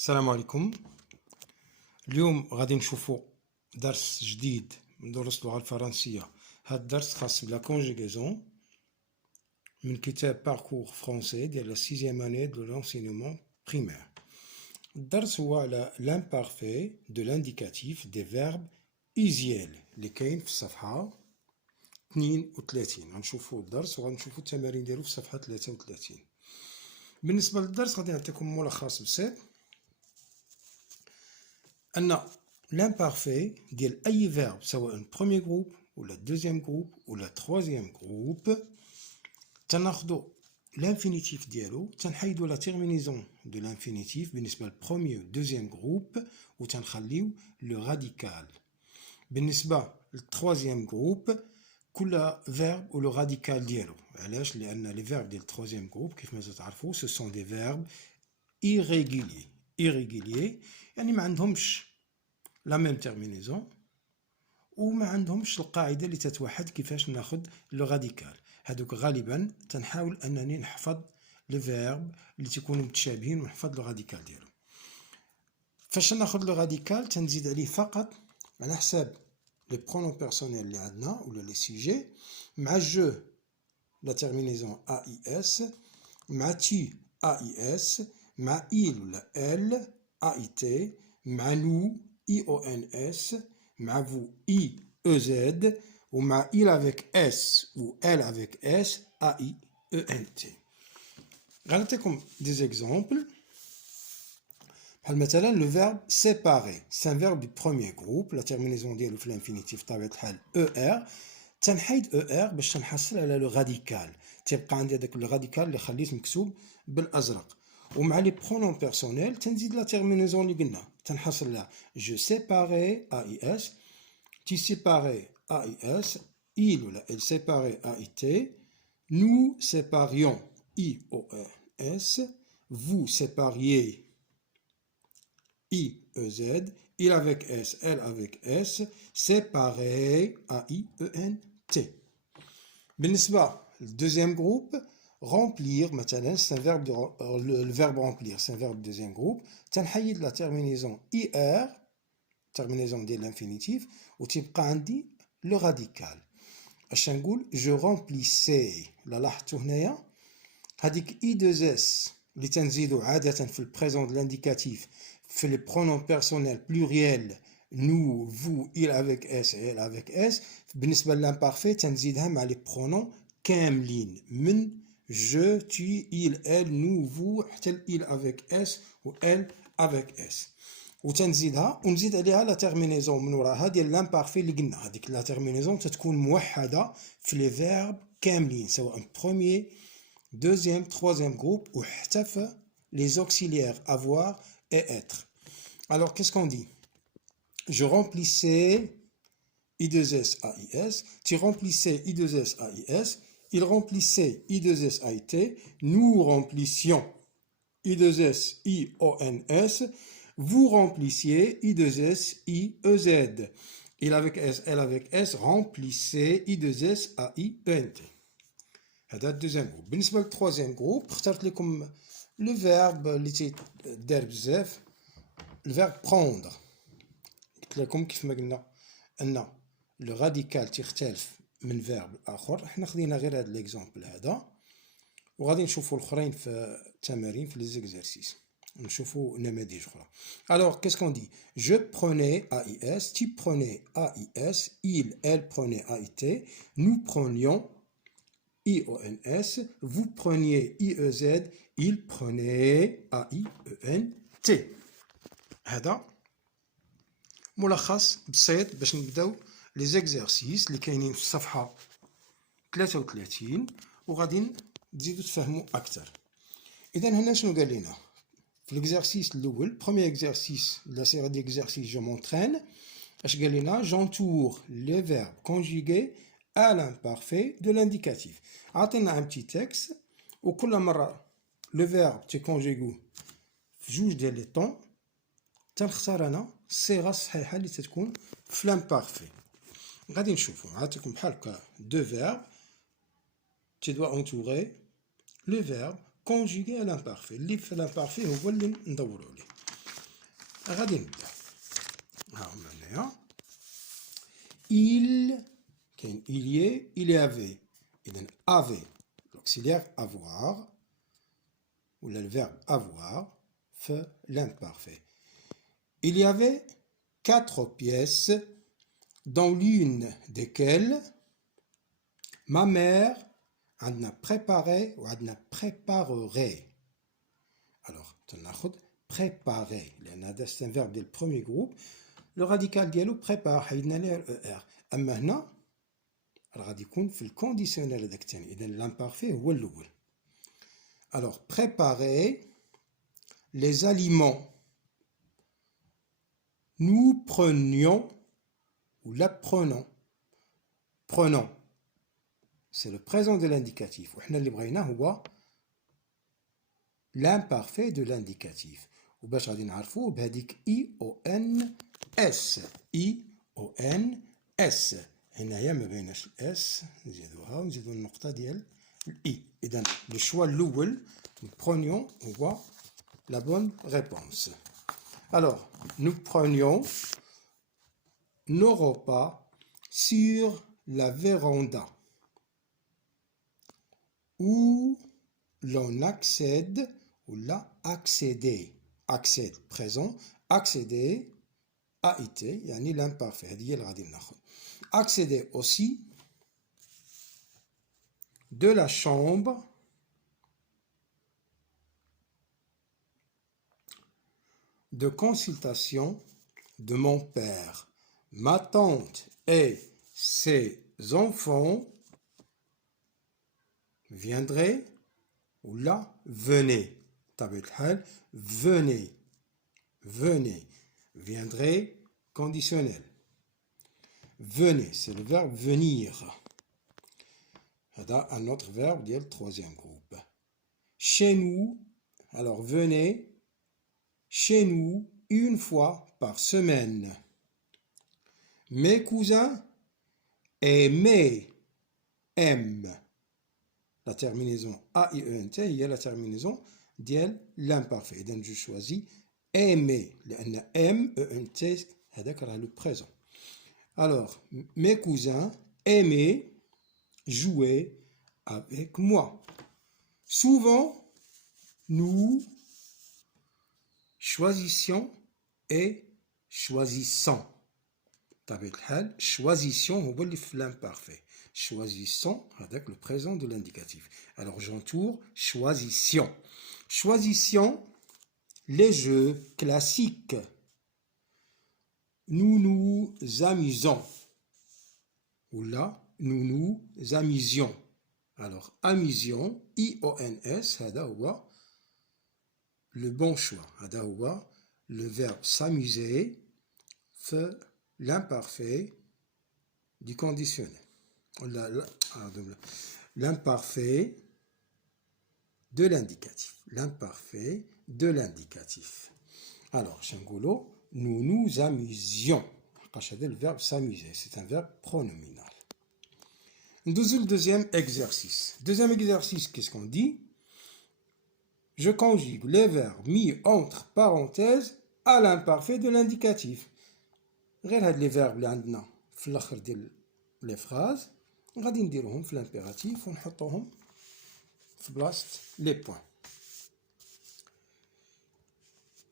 السلام عليكم. اليوم غادي نشوفوا درس جديد من دروس اللغة الفرنسية. هذا الدرس خاص بلا كونجيغيزون من كتاب باركور فرونسي ديال لا 6e année de l'enseignement primaire. الدرس هو على l'imparfait de l'indicatif des verbes usuels اللي كاين في الصفحة 32. غنشوفوا الدرس وغنشوفوا التمارين ديالو في الصفحة 33. بالنسبة للدرس غادي نعطيكم ملخص بسيط أن l'imparfait ديال أي verbe سواء premier groupe ولا deuxième groupe ولا troisième groupe تناخدو l'infinitif ديالو تنحيدو la terminaison de l'infinitif بالنسبة للبروميي و deuxième groupe وتنخليو le radical. بالنسبة للتروازيام جروب كل verbe و le radical ديالو. علاش؟ لأن les verbes ديال التروازيام جروب كيف ما تعرفوا ce sont des verbes irréguliers يعني ما عندهمش لا ميم تيرمينيزون وما عندهمش القاعده اللي تتوحد كيفاش ناخذ لو راديكال. هذوك غالبا تنحاول انني نحفظ لي فيرب اللي تيكونوا متشابهين ونحفظ لو راديكال ديالو. فاش ناخذ لو راديكال تنزيد عليه فقط على حساب لي برونون بيرسونيل اللي عندنا ولا لي سوجي مع جو لا تيرمينيزون ا اي اس مع تي ا اي اس مع إل ولا إل أي تي مع نو إي أو إن إس مع فو إي أو زد ومع إل افيك إس و إل افيك إس أي أو إن تي. غنعطيكم دي زيكزامبل بحال مثلا لو فيرب سيباري سي ان فيرب دو بروميير جروب لا تيرمينيزون ديالو في الانفينيتيف بطبيعة الحال أو إر تنحيد أو إر باش تنحصل على لو راديكال تيبقى عندي هذاك لو راديكال اللي خليت مكتوب بالأزرق. ومع لي برونون بيرسونيل تنزيد لا تيرمينيزون اللي قلنا تنحصل لها جو سيباري ا اي اس تي سيباري ا اي اس il ولا elle séparé a été nous séparions i o s vous sépariez i e z il avec s elle avec s séparé a i e n t. بالنسبة للدوزيام جروب remplir مثلا c'est un verbe le verbe remplir c'est un verbe de deuxième groupe تنحيد la terminaison ir terminaison ديال l'infinitif وتبقى عندي le radical. اش نقول je remplissais لا لاحظتوا هنايا هذيك i 2 s اللي تنزيدو عادة في البريزون de l'indicatif في les pronoms personnels pluriels nous vous il avec s et elle avec s بالنسبة للامبارفي تنزيدها مع les pronoms كاملين من je, tu, il, elle, nous, vous حتى il avec s و elle avec s وتنزيدها ونزيد عليها لا تيرمينيزون من وراها ديال لامبارفي اللي قلنا. هذيك لا تيرمينيزون تتكون موحده في لي فيرب كاملين سواء بروميير دوزيام تروازيام جروب وحتى في لي زوكسيليير avoir et être. Alors qu'est-ce qu'on dit? Je remplissais I2S AIS, tu remplissais I2S AIS, il remplissait I2S AIT, nous remplissions I2S IONS, vous remplissiez I2S IEZ. Il avec S, elle avec S, remplissez I2S AIENT. هذا الدوزيام جروب. بالنسبة للتروازيام جروب اخترت لكم لو فيرب اللي تيدار بزاف الفيرب prendre. قلت لكم كيف ما قلنا أن لو راديكال تيختلف من فيرب اخر. حنا خدينا غير هذا ليكزامبل هذا وغادي نشوفوا الاخرين في التمارين في لي زيكزارسيس نشوفوا نماذج اخرى. alors qu'est-ce qu'on dit? je prenais AIS, tu prenais AIS, il elle prenait AIT, nous prenions IONS, vous preniez IEZ, il prenait AIENT. هذا ملخص بسيط باش نبداو لي زيكزارسيس اللي كاينين في الصفحه 33 وغادي تزيدوا تفهموا اكثر. اذا هنا شنو قال لنا في ليكزارسيس الاول بروميير اكزارسيس لا سيري دي اكزارسيس جو مونترين اش قال لنا جونتور لي فيرب كونجوغي à l'imparfait de l'indicatif. عطينا ان بتي تكست وكل مره لو فيرب تيكونجيغو في جوج ديال لي طون تنختار انا الصيغه الصحيحه اللي تتكون في لامبارفي. غادي نشوفوا نعطيكم بحال هكا دو فيرب تي دوا اونتوري لو فيرب conjugué à l'imparfait اللي في l'imparfait هو اللي ندوروا عليه. غادي نبدا. ها هما هنايا. il كاين il y avait إذن avait l'auxiliaire avoir ولا le verbe avoir في l'imparfait. Il y avait 4 pièces dans l'une desquelles ma mère عندنا préparé وعندنا préparerait. Alors تناخد préparer لأن هذا c'est un verbe ديال البروميي جروب. لو راديكال ديالو prépare حيدنا ليه الاو ار. اما هنا غادي يكون في الكونديسيونيل هذاك الثاني. اذا l'imparfait هو الاول. Alors préparer les aliments. Nous prenions ou la prenons. Prenons. C'est le présent de l'indicatif. وحنا اللي بغيناه هو l'imparfait de l'indicatif. وباش غادي نعرفوه بهذيك IONS. IONS. هنايا ما بيناش الاس نزيدوها ونزيدو النقطة ديال الاي. إذا لو شوا الأول nous prenions هو la bonne réponse. Alors, nous prenions nos repas sur la véranda où l'on accède ou là accéder. Accède présent, accéder AIT يعني l'imparfait. هذه هي اللي غادي ناخذ. Accéder aussi de la chambre de consultation de mon père. Ma tante et ses enfants viendraient ou là venez. Venez. Venez. Viendrait conditionnel. Venez, c'est le verbe venir. C'est un autre verbe du troisième groupe. Chez nous, alors venez chez nous une fois par semaine. Mes cousins aimaient, aiment. La terminaison AIENT, il y a la terminaison ديال l'imparfait. إذن je choisis aimer لأن M ENT هذاك راه le présent. Alors mes cousins aimaient jouer avec moi. Souvent nous choisissions et choisissons. بطبيعة الحال choisissions هو اللي في l'imparfait. Choisissons avec le présent de l'indicatif. Alors j'entoure choisissions. Choisissions les jeux classiques. Nous nous amusons. Ou là, nous nous amusions. Alors amusions, IONS, هذا هو le bon choix. هذا هو le verbe s'amuser fait l'imparfait du conditionnel. L'imparfait de l'indicatif. L'imparfait de l'indicatif. Alors, Shangolo, nous nous amusions. Le verbe s'amuser, c'est un verbe pronominal. Le deuxième exercice. Deuxième exercice, qu'est-ce qu'on dit? Je conjugue les verbes mis entre parenthèses à l'imparfait de l'indicatif. غير هاد لي فيرب اللي عندنا في الاخر ديال لي فراز غادي نديروهم في الامبيراتيف ونحطوهم في بلاصه لي بوين.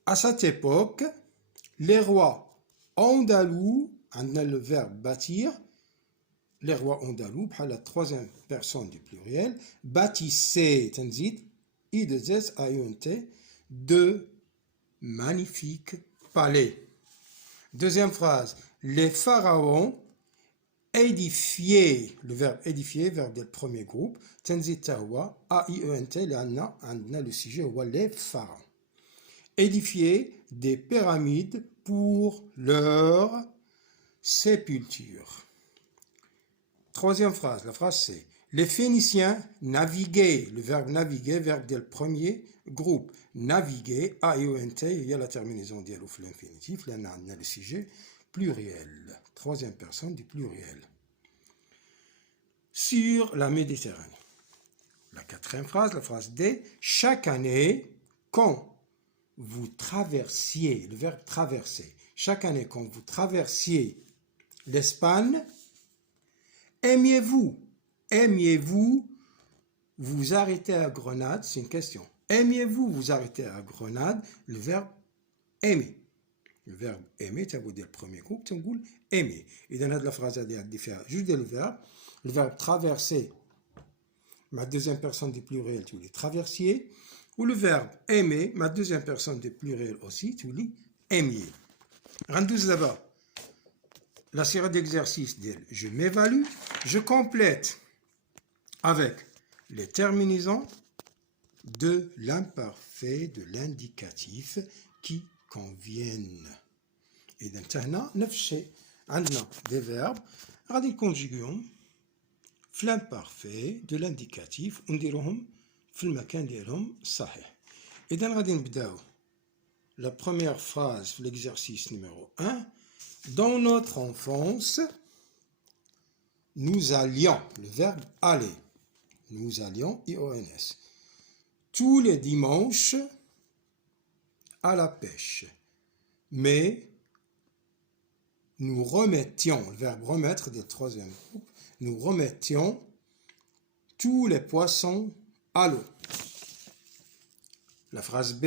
À cette époque, les rois andalous, عندنا le verbe bâtir, les rois andalous بحال la troisième personne du pluriel, bâtissaient تنزيد I2S AUNT de magnifiques palais. Deuxième phrase, les pharaons édifiaient, le verbe édifier, verbe du premier groupe, تنزيد تا هو AIENT لأن عندنا le sujet هو les pharaons. Édifier des pyramides pour leur sépulture. Troisième phrase, la phrase c'est les Phéniciens naviguaient, le verbe naviguer, verbe du premier groupe. Naviguer, AIONT, il y a la terminaison dialogue l'infinitif, là on a le sujet pluriel, troisième personne du pluriel. Sur la Méditerranée. La quatrième phrase, la phrase D, chaque année, quand vous traversiez, le verbe traverser, chaque année quand vous traversiez l'Espagne, aimiez-vous vous arrêter à Grenade? C'est une question. Aimiez-vous vous arrêter à Grenade? Le verbe aimer. Le verbe aimer, tu as le premier groupe, tu as aimer. Et dans la phrase, il y a juste le verbe traverser, ma deuxième personne du pluriel, tu lis traversier, ou le verbe aimer, ma deuxième personne du pluriel aussi, tu lis aimier. Rendouz là-bas. La série d'exercices, je m'évalue, je complète avec les terminaisons de l'imparfait, de l'indicatif qui conviennent. Et maintenant, نفس الشيء عندنا des verbes غادي نكونجيغيهم في l'imparfait de l'indicatif ونديروهم في المكان ديالهم الصحيح. إذا غادي نبداو la première phrase في l'exercice numéro 1. Dans notre enfance, nous allions, le verbe aller, nous allions, IONS, tous les dimanches à la pêche. Mais nous remettions, le verbe remettre du troisième groupe, nous remettions tous les poissons à l'eau. La phrase B,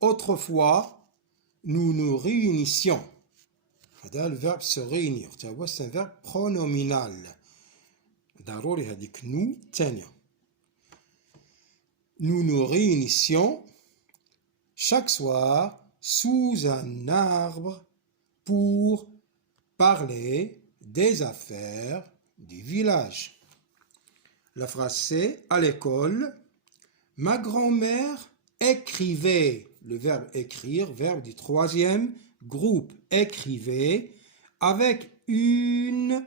autrefois, nous nous réunissions. Le verbe se réunir, c'est un verbe pronominal. ضروري هذيك nous تانية. Nous nous réunissions chaque soir sous un arbre pour parler des affaires du village. La phrase C, à l'école, ma grand-mère écrivait, le verbe écrire, verbe du troisième groupe, écrivait avec une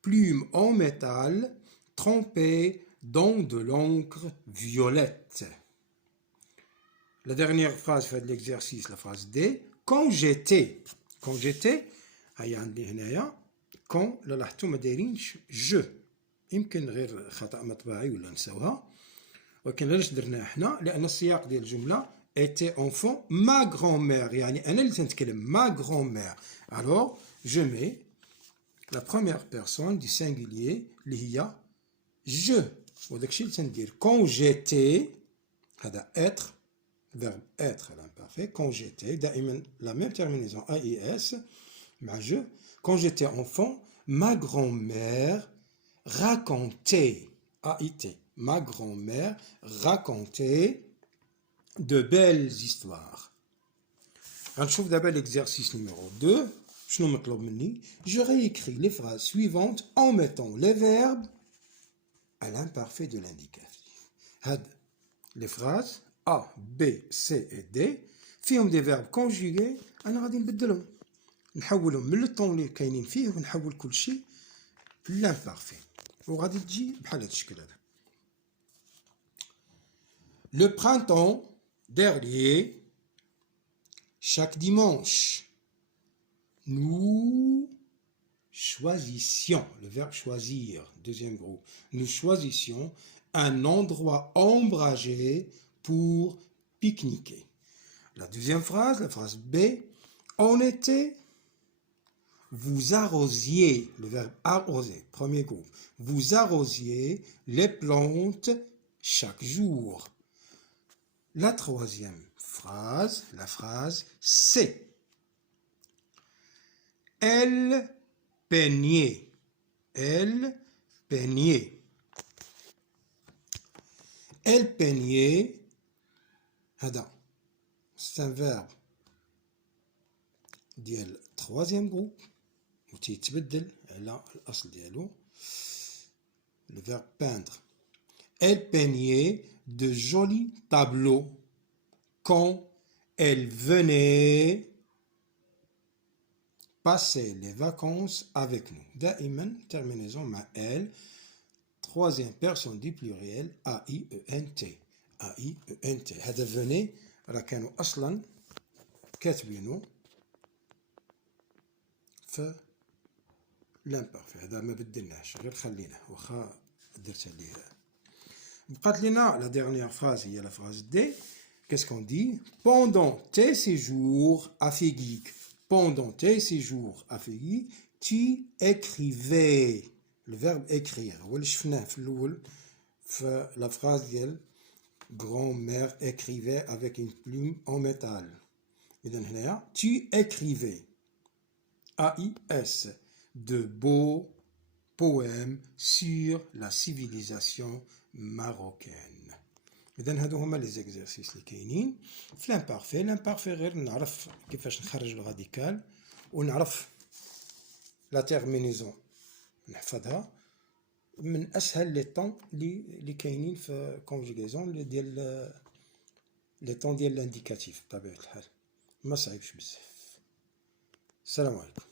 plume en métal trempée dans de l'encre violette. La dernière phrase fait de l'exercice, la phrase D, quand j'étais, هيا عندي هنايا quand لاحظتوا ما دايرينش je يمكن غير خطأ مطبعي ولا نساوها ولكن علاش درناها احنا لأن السياق ديال الجملة était enfant ma grand-mère يعني أنا اللي تنتكلم ma grand-mère alors je mets la première personne du singulier اللي هي je وداك الشيء اللي تندير quand j'étais هذا être verbe être à l'imparfait quand j'étais دائما la même terminaison AIS مع je quand j'étais enfant ma grand-mère racontait AIT ma grand-mère racontait de belles histoires. غنشوف دابا l'exercice numéro 2 شنو مطلوب مني je réécris les phrases suivantes en mettant les verbes à l'imparfait de l'indicatif. هاد les phrases A, B, C et D فيهم des verbes conjugués أنا غادي نبدلهم نحولهم من الطون اللي كاينين فيه ونحول كل شيء l'imparfait وغادي تجي بحال هاد الشكل هذا. Le printemps dernier, chaque dimanche, nous choisissions, le verbe choisir, deuxième groupe, nous choisissions un endroit ombragé pour pique-niquer. La deuxième phrase, la phrase B, en été, vous arrosiez, le verbe arroser, premier groupe, vous arrosiez les plantes chaque jour. La troisième phrase, la phrase C. Elle peignait. Elle peignait. Elle peignait. C'est un verbe ديال troisième groupe وتيتبدل على الأصل ديالو le verbe peindre. Elle peignait de jolis tableaux quand elle venait passer les vacances avec nous. دائما terminaison مع elle, troisième personne du pluriel AIENT. AIENT. هذا venait راه كانوا أصلا كاتبينه في l'imparfait. هذا ما بدلناش غير خليناه واخا درت عليه. بقات لنا la dernière phrase هي la phrase D. qu'est-ce qu'on dit? Pendant tes séjours à Fégui, pendant tes séjours à Fégui, tu écrivais. Le verbe écrire. هو اللي شفناه في الأول في la phrase ديال grand-mère écrivait avec une plume en métal. إذن هنايا tu écrivais AIS de beaux poèmes sur la civilisation marocaine. إذن هادو هما لي زيكزارسيس اللي كاينين في لامبارفي. لامبارفي غير نعرف كيفاش نخرج الغاديكال ونعرف لا تيرمينيزون نحفظها من اسهل لي طون اللي كاينين في كونجيغيزون ديال لي طون ديال الانديكاتيف بطبيعه الحال ما صعيبش بزاف. السلام عليكم.